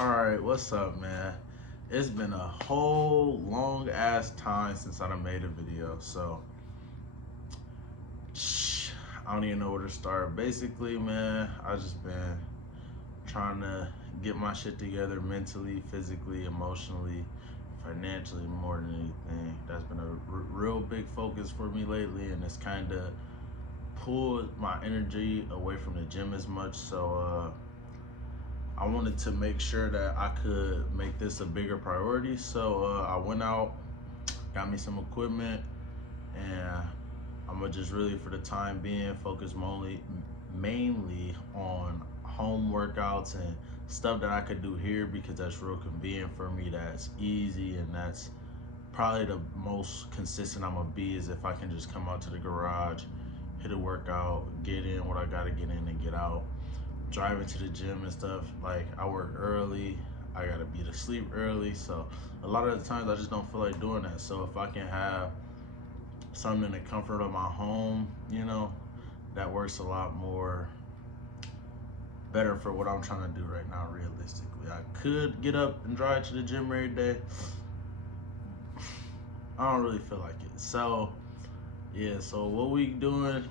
Alright, what's up, man? It's been a whole long ass time since I done made a video, so I don't even know where to start. Basically, man, I just been trying to get my shit together mentally, physically, emotionally, financially, more than anything. That's been a real big focus for me lately, and it's kind of pulled my energy away from the gym as much. So, I wanted to make sure that I could make this a bigger priority. So I went out, got me some equipment, and I'm gonna just really, for the time being, focus mainly on home workouts and stuff that I could do here because that's real convenient for me. That's easy, and that's probably the most consistent I'm gonna be is if I can just come out to the garage, hit a workout, get in what I gotta get in and get out. Driving to the gym and stuff, like I work early, I gotta be to sleep early, so a lot of the times I just don't feel like doing that. So if I can have something in the comfort of my home, that works a lot more better for what I'm trying to do right now. Realistically, I could get up and drive to the gym every day. I don't really feel like it. So yeah, so what we doing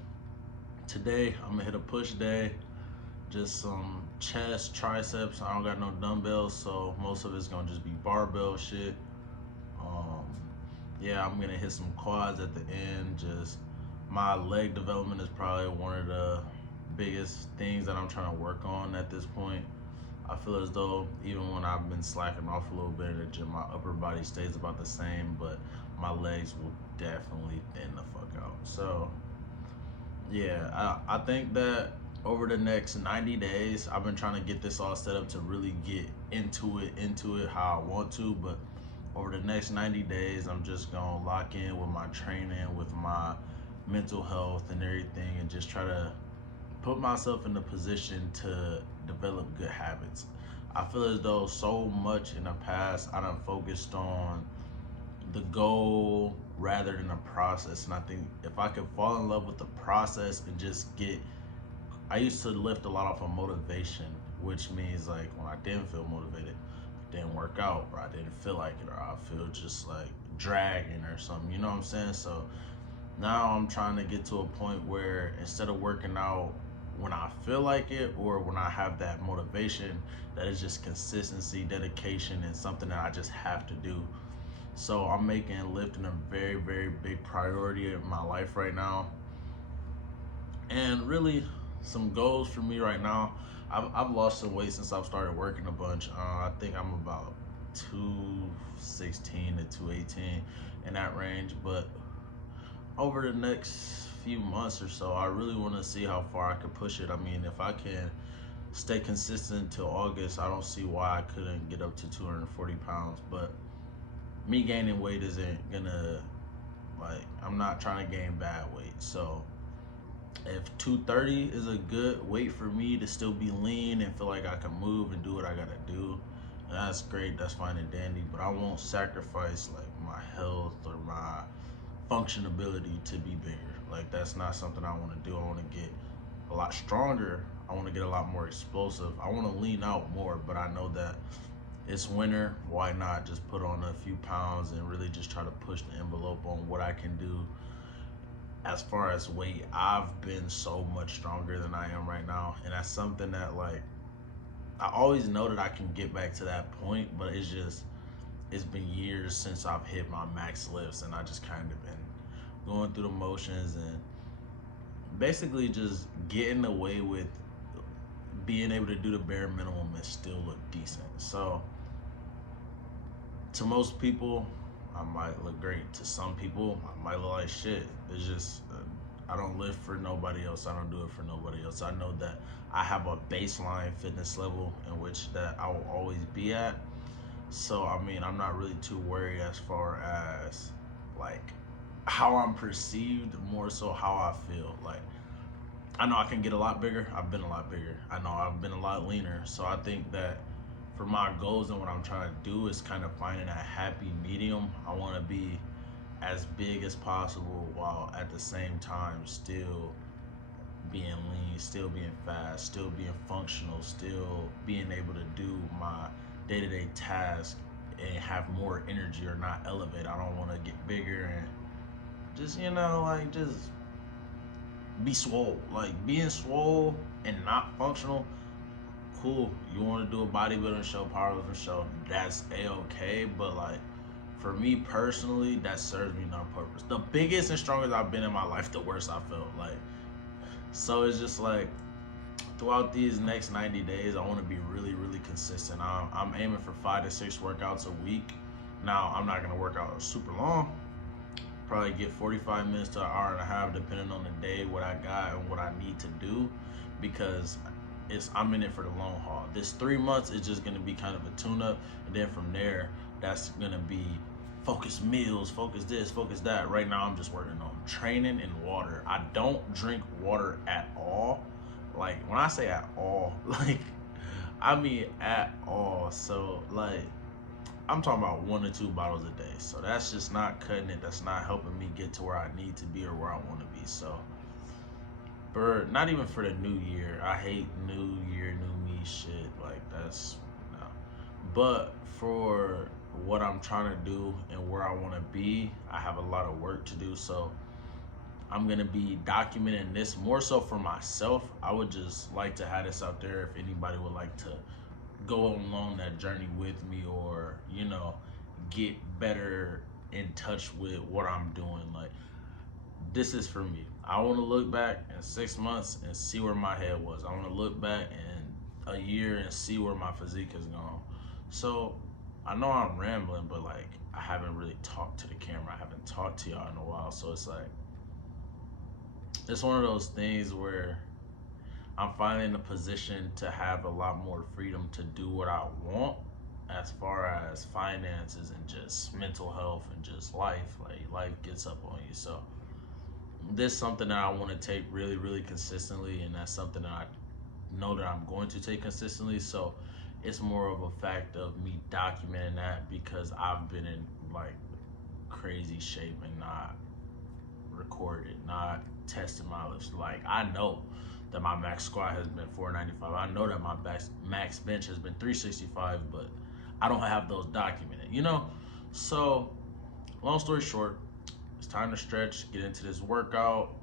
today, I'm gonna hit a push day, just some chest, triceps. I don't got no dumbbells, so most of it's gonna just be barbell shit. Um, yeah, I'm gonna hit some quads at the end. Just my leg development is probably one of the biggest things that I'm trying to work on at this point. I feel as though even when I've been slacking off a little bit in the gym, my upper body stays about the same, but my legs will definitely thin the fuck out. So yeah, I think that over the next 90 days, I've been trying to get this all set up to really get into it how I want to. But over the next 90 days, I'm just gonna lock in with my training, with my mental health and everything, and just try to put myself in a position to develop good habits. I feel as though so much in the past I done focused on the goal rather than the process. And I think if I could fall in love with the process and just get, I used to lift a lot off of motivation, which means like when I didn't feel motivated, I didn't work out, or I didn't feel like it, or I feel just like dragging or something, you know what I'm saying? So now I'm trying to get to a point where instead of working out when I feel like it or when I have that motivation, that is just consistency, dedication, and something that I just have to do. So I'm making lifting a very, very big priority in my life right now. And really, some goals for me right now. I've lost some weight since I've started working a bunch. I think I'm about 216 to 218 in that range. But over the next few months or so, I really want to see how far I could push it. I mean, if I can stay consistent till August, I don't see why I couldn't get up to 240 pounds. But me gaining weight isn't gonna, like, I'm not trying to gain bad weight. So if 230 is a good weight for me to still be lean and feel like I can move and do what I gotta do, that's great, that's fine and dandy. But I won't sacrifice like my health or my functionability to be bigger. Like, that's not something I want to do. I want to get a lot stronger. I want to get a lot more explosive. I want to lean out more, but I know that it's winter. Why not just put on a few pounds and really just try to push the envelope on what I can do as far as weight. I've been so much stronger than I am right now, and that's something that, like, I always know that I can get back to that point, but it's been years since I've hit my max lifts, and I just kind of been going through the motions and basically just getting away with being able to do the bare minimum and still look decent. So to most people, I might look great. To some people, I might look like shit. It's just, I don't live for nobody else. I don't do it for nobody else. I know that I have a baseline fitness level in which that I will always be at. So, I mean, I'm not really too worried as far as like how I'm perceived, more so how I feel. Like, I know I can get a lot bigger. I've been a lot bigger. I know I've been a lot leaner. So I think that for my goals and what I'm trying to do is kind of finding that happy medium. I want to be as big as possible while at the same time still being lean, still being fast, still being functional, still being able to do my day-to-day tasks and have more energy or not elevate. I don't want to get bigger and just, like just be swole. Like being swole and not functional, cool. You want to do a bodybuilding show, powerlifting show, that's a-okay. But like for me personally, that serves me no purpose. The biggest and strongest I've been in my life, the worst I felt. Like, so it's just like throughout these next 90 days, I want to be really, really consistent. I'm aiming for 5 to 6 workouts a week. Now, I'm not going to work out super long. Probably get 45 minutes to an hour and a half, depending on the day, what I got and what I need to do, because I'm in it for the long haul. This 3 months is just going to be kind of a tune-up, and then from there, that's going to be focus meals, focus this, focus that. Right now, I'm just working on training and water. I don't drink water at all. Like, when I say at all, like, I mean at all. So, like, I'm talking about 1 to 2 bottles a day. So that's just not cutting it. That's not helping me get to where I need to be or where I want to be. So, for not even for the new year, I hate new year, new me shit. Like, that's no. But for what I'm trying to do and where I want to be, I have a lot of work to do. So I'm gonna be documenting this more so for myself. I would just like to have this out there if anybody would like to go along that journey with me, or get better in touch with what I'm doing. Like, this is for me. I want to look back in 6 months and see where my head was. I want to look back in a year and see where my physique has gone. So I know I'm rambling, but like I haven't really talked to the camera. I haven't talked to y'all in a while. So it's like, it's one of those things where I'm finally in a position to have a lot more freedom to do what I want as far as finances and just mental health and just life. Like, life gets up on you. So this is something that I want to take really, really consistently, and that's something that I know that I'm going to take consistently. So it's more of a fact of me documenting that, because I've been in like crazy shape and not recorded, not tested my lifts. Like, I know that my max squat has been 495. I know that my max bench has been 365, but I don't have those documented. So long story short, it's time to stretch, get into this workout.